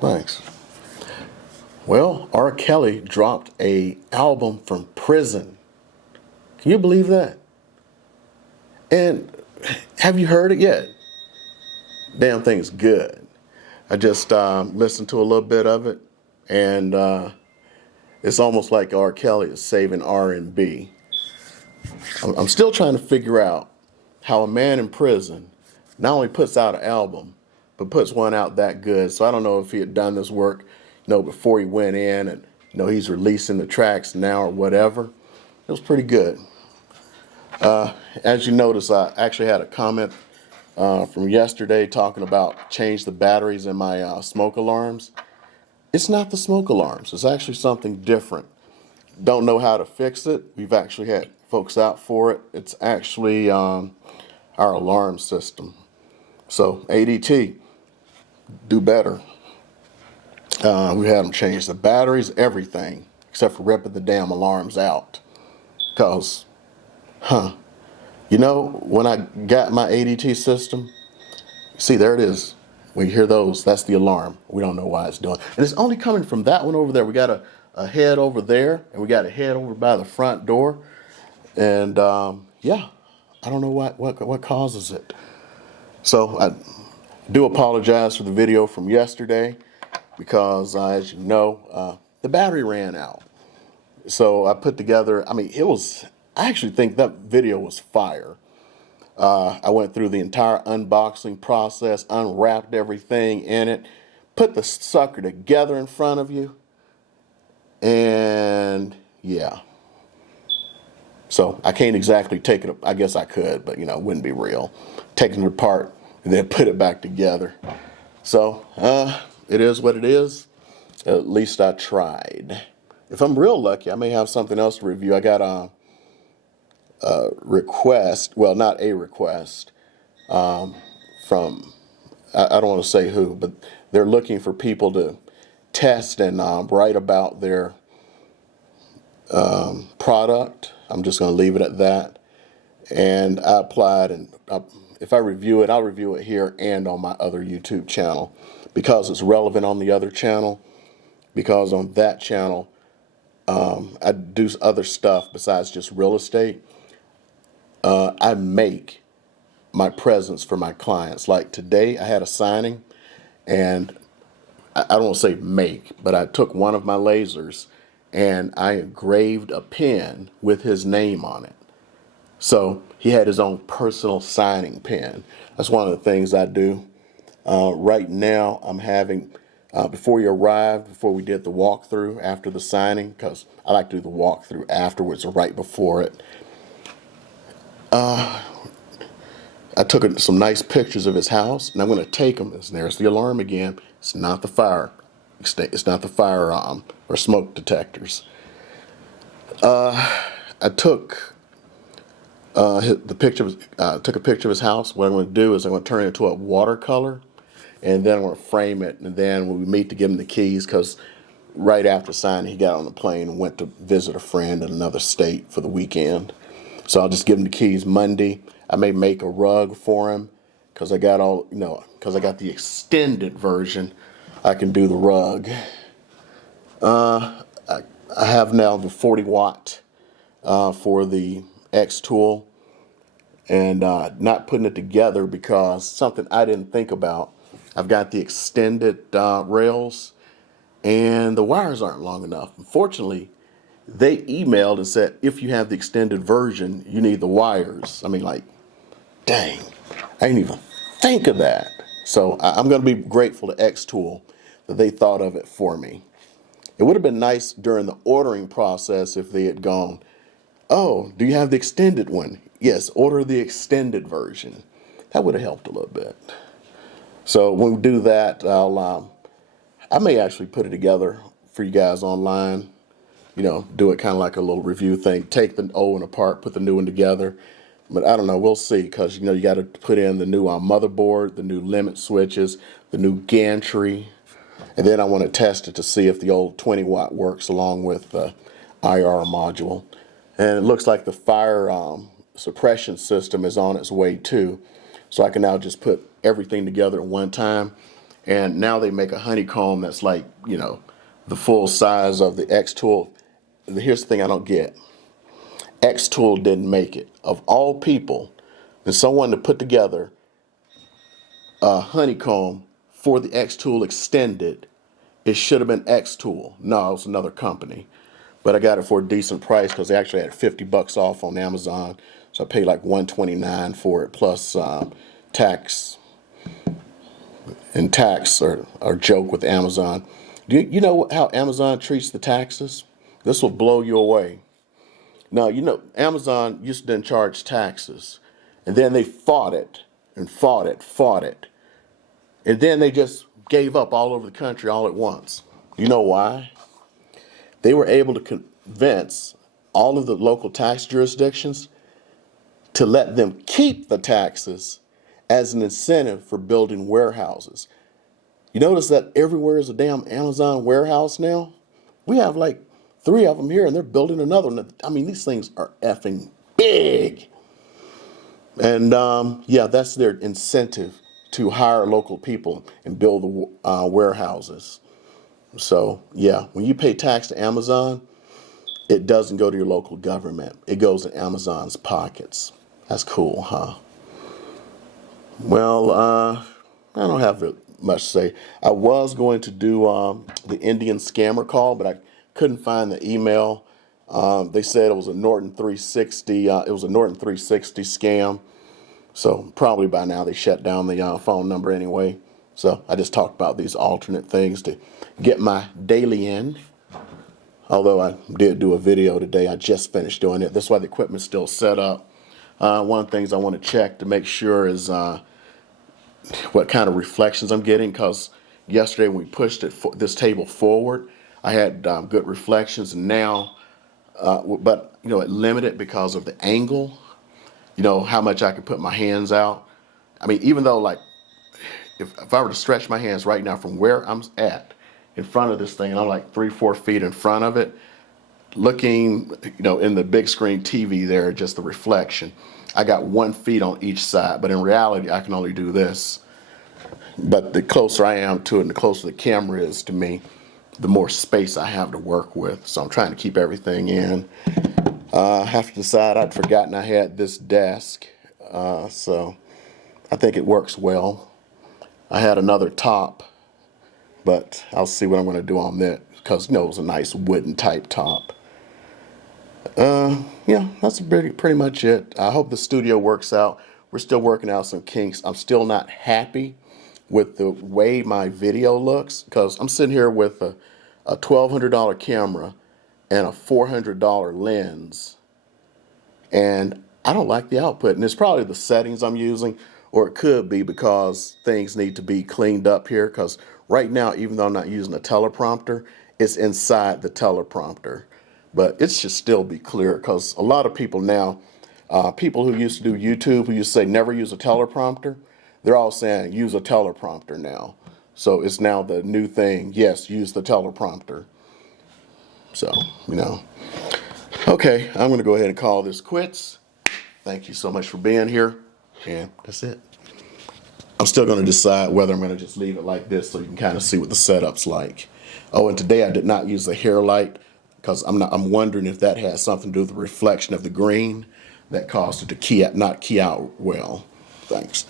Thanks. Well, R. Kelly dropped a album from prison. Can you believe that? And have you heard it yet? Damn thing's good. I just listened to a little bit of it, and it's almost like R. Kelly is saving R&B. I'm still trying to figure out how a man in prison not only puts out an album, but puts one out that good. So I don't know if he had done this work, before he went in, and he's releasing the tracks now or whatever. It was pretty good. As you notice, I actually had a comment from yesterday talking about change the batteries in my smoke alarms. It's not the smoke alarms. It's actually something different. Don't know how to fix it. We've actually had folks out for it. It's actually our alarm system. So ADT, do better. We had them change the batteries, everything, except for ripping the damn alarms out. Because, when I got my ADT system, see, there it is. When you hear those, that's the alarm. We don't know why it's doing. And it's only coming from that one over there. We got a head over there, and we got a head over by the front door. And, I don't know what causes it. So I do apologize for the video from yesterday because, as you know, the battery ran out. So I put together, I actually think that video was fire. I went through the entire unboxing process, unwrapped everything in it, put the sucker together in front of you, and yeah. So I can't exactly take it, I guess I could, but it wouldn't be real. Taking it apart and then put it back together. So it is what it is. At least I tried. If I'm real lucky, I may have something else to review. I got a request, well, not a request, from, I don't want to say who, but they're looking for people to test and write about their product. I'm just going to leave it at that. And I applied, and if I review it, I'll review it here and on my other YouTube channel because it's relevant on the other channel. Because on that channel, I do other stuff besides just real estate. I make my presents for my clients. Like today, I had a signing, and I don't want to say make, but I took one of my lasers and I engraved a pen with his name on it. So he had his own personal signing pen. That's one of the things I do. Right now, I'm having, before we did the walkthrough after the signing, because I like to do the walkthrough afterwards or right before it. I took some nice pictures of his house, and I'm going to take them. There's the alarm again. It's not the fire. It's not the fire or smoke detectors. I took the picture. Took a picture of his house. What I'm going to do is I'm going to turn it into a watercolor, and then I'm going to frame it. And then when we meet to give him the keys, because right after signing, he got on the plane and went to visit a friend in another state for the weekend. So I'll just give him the keys Monday. I may make a rug for him because I got because I got the extended version. I can do the rug. I have now the 40 watt for the X tool, and not putting it together because something I didn't think about. I've got the extended rails, and the wires aren't long enough. Unfortunately, they emailed and said, if you have the extended version, you need the wires. Dang, I didn't even think of that. So I'm going to be grateful to X-Tool that they thought of it for me. It would have been nice during the ordering process if they had gone, oh, do you have the extended one? Yes, order the extended version. That would have helped a little bit. So when we do that, I may actually put it together for you guys online. Do it kind of like a little review thing. Take the old one apart, put the new one together. But I don't know. We'll see because, you got to put in the new motherboard, the new limit switches, the new gantry. And then I want to test it to see if the old 20 watt works along with the IR module. And it looks like the fire suppression system is on its way too. So I can now just put everything together at one time. And now they make a honeycomb that's like, the full size of the X-Tool. Here's the thing I don't get. X-Tool didn't make it. Of all people, and someone to put together a honeycomb for the X-Tool extended, it should have been X-Tool. No, it was another company. But I got it for a decent price because they actually had $50 off on Amazon. So I paid like $129 for it plus tax. And tax or joke with Amazon. You know how Amazon treats the taxes? This will blow you away. Now, Amazon used to then charge taxes. And then they fought it and fought it. And then they just gave up all over the country all at once. You know why? They were able to convince all of the local tax jurisdictions to let them keep the taxes as an incentive for building warehouses. You notice that everywhere is a damn Amazon warehouse now? We have like 3 of them here and they're building another one. I mean, these things are effing big. And yeah, that's their incentive to hire local people and build the warehouses. So yeah, when you pay tax to Amazon, it doesn't go to your local government. It goes in Amazon's pockets. That's cool, huh? Well, I don't have much to say. I was going to do the Indian scammer call, but I couldn't find the email. They said it was a Norton 360. It was a Norton 360 scam. So probably by now they shut down the phone number anyway. So I just talked about these alternate things to get my daily in. Although I did do a video today, I just finished doing it. That's why the equipment's still set up. One of the things I want to check to make sure is what kind of reflections I'm getting, because yesterday when we pushed this table forward, I had good reflections, and now, but it limited because of the angle, how much I can put my hands out. I mean, even though like, if I were to stretch my hands right now from where I'm at in front of this thing, and I'm like 3-4 feet in front of it, looking, in the big screen TV there, just the reflection, I got 1 foot on each side, but in reality, I can only do this. But the closer I am to it and the closer the camera is to me, the more space I have to work with. So I'm trying to keep everything in. I have to decide. I'd forgotten I had this desk. So I think it works well. I had another top, but I'll see what I'm going to do on that because, it was a nice wooden type top. Yeah, that's pretty much it. I hope the studio works out. We're still working out some kinks. I'm still not happy with the way my video looks because I'm sitting here with a $1,200 camera and a $400 lens, and I don't like the output. And it's probably the settings I'm using, or it could be because things need to be cleaned up here, because right now, even though I'm not using a teleprompter, it's inside the teleprompter. But it should still be clear, because a lot of people now, people who used to do YouTube, who used to say never use a teleprompter, they're all saying use a teleprompter now. So it's now the new thing. Yes, use the teleprompter. So, Okay, I'm going to go ahead and call this quits. Thank you so much for being here. And that's it. I'm still going to decide whether I'm going to just leave it like this so you can kind of see what the setup's like. Oh, and today I did not use the hair light because I'm wondering if that has something to do with the reflection of the green that caused it to not key out well. Thanks.